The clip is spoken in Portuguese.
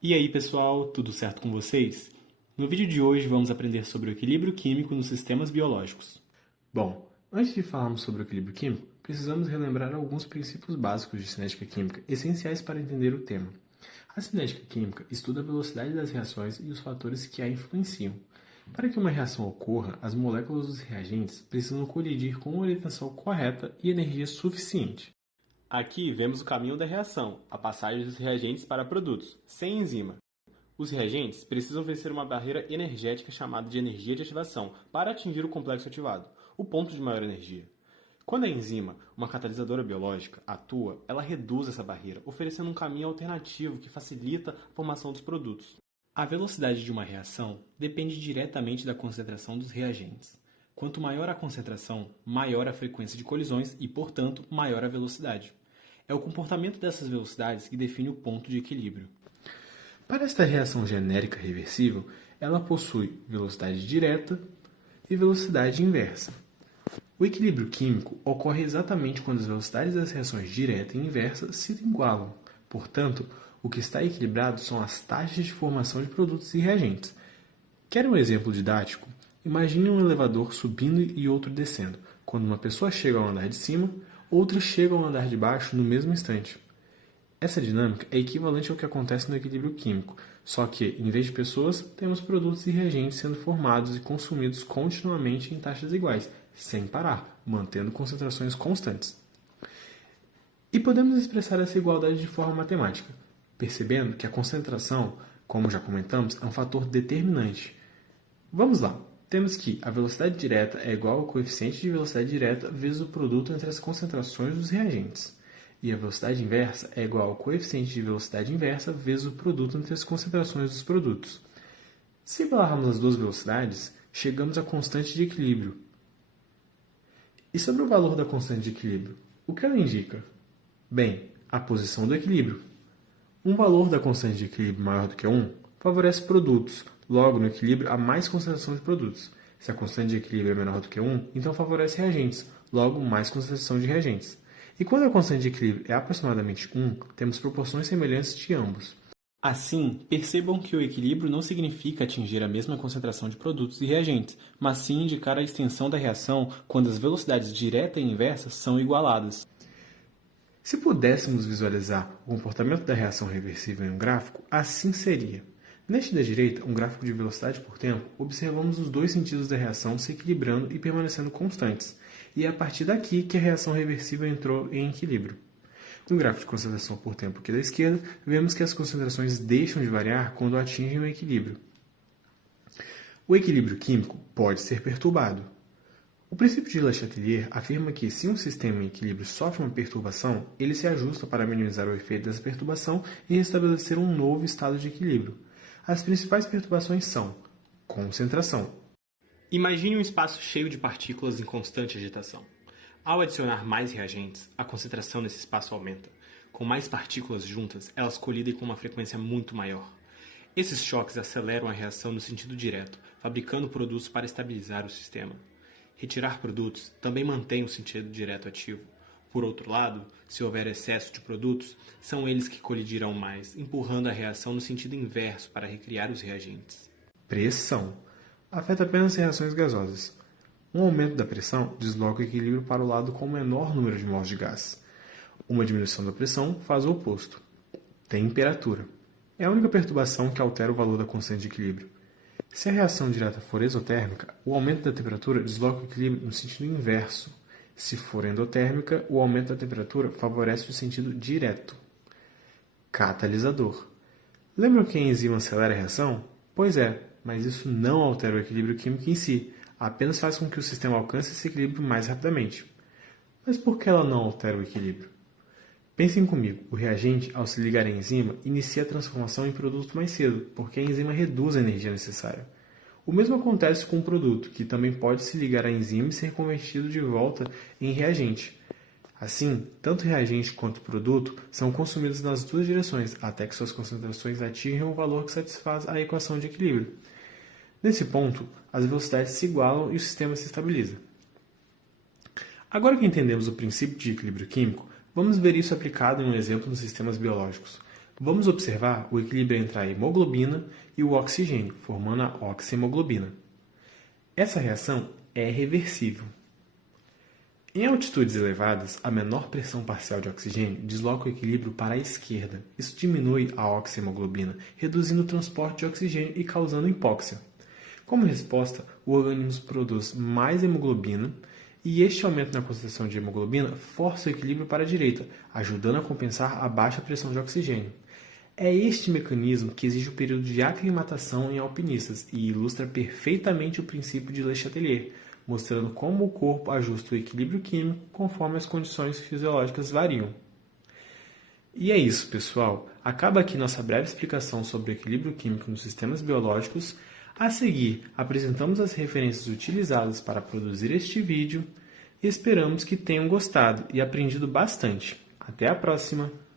E aí, pessoal, tudo certo com vocês? No vídeo de hoje vamos aprender sobre o equilíbrio químico nos sistemas biológicos. Bom, antes de falarmos sobre o equilíbrio químico, precisamos relembrar alguns princípios básicos de cinética química essenciais para entender o tema. A cinética química estuda a velocidade das reações e os fatores que a influenciam. Para que uma reação ocorra, as moléculas dos reagentes precisam colidir com uma orientação correta e energia suficiente. Aqui vemos o caminho da reação, a passagem dos reagentes para produtos, sem enzima. Os reagentes precisam vencer uma barreira energética chamada de energia de ativação para atingir o complexo ativado, o ponto de maior energia. Quando a enzima, uma catalisadora biológica, atua, ela reduz essa barreira, oferecendo um caminho alternativo que facilita a formação dos produtos. A velocidade de uma reação depende diretamente da concentração dos reagentes. Quanto maior a concentração, maior a frequência de colisões e, portanto, maior a velocidade. É o comportamento dessas velocidades que define o ponto de equilíbrio. Para esta reação genérica reversível, ela possui velocidade direta e velocidade inversa. O equilíbrio químico ocorre exatamente quando as velocidades das reações direta e inversa se igualam. Portanto, o que está equilibrado são as taxas de formação de produtos e reagentes. Quer um exemplo didático? Imagine um elevador subindo e outro descendo. Quando uma pessoa chega ao andar de cima, outra chega ao andar de baixo no mesmo instante. Essa dinâmica é equivalente ao que acontece no equilíbrio químico, só que, em vez de pessoas, temos produtos e reagentes sendo formados e consumidos continuamente em taxas iguais, sem parar, mantendo concentrações constantes. E podemos expressar essa igualdade de forma matemática, percebendo que a concentração, como já comentamos, é um fator determinante. Vamos lá. Temos que a velocidade direta é igual ao coeficiente de velocidade direta vezes o produto entre as concentrações dos reagentes. E a velocidade inversa é igual ao coeficiente de velocidade inversa vezes o produto entre as concentrações dos produtos. Se igualarmos as duas velocidades, chegamos à constante de equilíbrio. E sobre o valor da constante de equilíbrio, o que ela indica? Bem, a posição do equilíbrio. Um valor da constante de equilíbrio maior do que 1 favorece produtos, logo no equilíbrio há mais concentração de produtos. Se a constante de equilíbrio é menor do que 1, então favorece reagentes, logo mais concentração de reagentes. E quando a constante de equilíbrio é aproximadamente 1, temos proporções semelhantes de ambos. Assim, percebam que o equilíbrio não significa atingir a mesma concentração de produtos e reagentes, mas sim indicar a extensão da reação quando as velocidades direta e inversa são igualadas. Se pudéssemos visualizar o comportamento da reação reversível em um gráfico, assim seria. Neste da direita, um gráfico de velocidade por tempo, observamos os dois sentidos da reação se equilibrando e permanecendo constantes, e é a partir daqui que a reação reversível entrou em equilíbrio. No gráfico de concentração por tempo aqui da esquerda, vemos que as concentrações deixam de variar quando atingem o equilíbrio. O equilíbrio químico pode ser perturbado. O princípio de Le Chatelier afirma que, se um sistema em equilíbrio sofre uma perturbação, ele se ajusta para minimizar o efeito dessa perturbação e restabelecer um novo estado de equilíbrio. As principais perturbações são concentração. Imagine um espaço cheio de partículas em constante agitação. Ao adicionar mais reagentes, a concentração nesse espaço aumenta. Com mais partículas juntas, elas colidem com uma frequência muito maior. Esses choques aceleram a reação no sentido direto, fabricando produtos para estabilizar o sistema. Retirar produtos também mantém o sentido direto ativo. Por outro lado, se houver excesso de produtos, são eles que colidirão mais, empurrando a reação no sentido inverso para recriar os reagentes. Pressão. Afeta apenas reações gasosas. Um aumento da pressão desloca o equilíbrio para o lado com o menor número de mols de gás. Uma diminuição da pressão faz o oposto. Temperatura. É a única perturbação que altera o valor da constante de equilíbrio. Se a reação direta for exotérmica, o aumento da temperatura desloca o equilíbrio no sentido inverso. Se for endotérmica, o aumento da temperatura favorece o sentido direto. Catalisador. Lembram que a enzima acelera a reação? Pois é, mas isso não altera o equilíbrio químico em si, apenas faz com que o sistema alcance esse equilíbrio mais rapidamente. Mas por que ela não altera o equilíbrio? Pensem comigo, o reagente, ao se ligar à enzima, inicia a transformação em produto mais cedo, porque a enzima reduz a energia necessária. O mesmo acontece com o produto, que também pode se ligar à enzima e ser convertido de volta em reagente. Assim, tanto o reagente quanto o produto são consumidos nas duas direções, até que suas concentrações atinjam o valor que satisfaz a equação de equilíbrio. Nesse ponto, as velocidades se igualam e o sistema se estabiliza. Agora que entendemos o princípio de equilíbrio químico, vamos ver isso aplicado em um exemplo nos sistemas biológicos. Vamos observar o equilíbrio entre a hemoglobina e o oxigênio, formando a oxihemoglobina. Essa reação é reversível. Em altitudes elevadas, a menor pressão parcial de oxigênio desloca o equilíbrio para a esquerda. Isso diminui a oxihemoglobina, reduzindo o transporte de oxigênio e causando hipóxia. Como resposta, o organismo produz mais hemoglobina e este aumento na concentração de hemoglobina força o equilíbrio para a direita, ajudando a compensar a baixa pressão de oxigênio. É este mecanismo que exige o período de aclimatação em alpinistas e ilustra perfeitamente o princípio de Le Chatelier, mostrando como o corpo ajusta o equilíbrio químico conforme as condições fisiológicas variam. E é isso, pessoal. Acaba aqui nossa breve explicação sobre o equilíbrio químico nos sistemas biológicos. A seguir, apresentamos as referências utilizadas para produzir este vídeo e esperamos que tenham gostado e aprendido bastante. Até a próxima!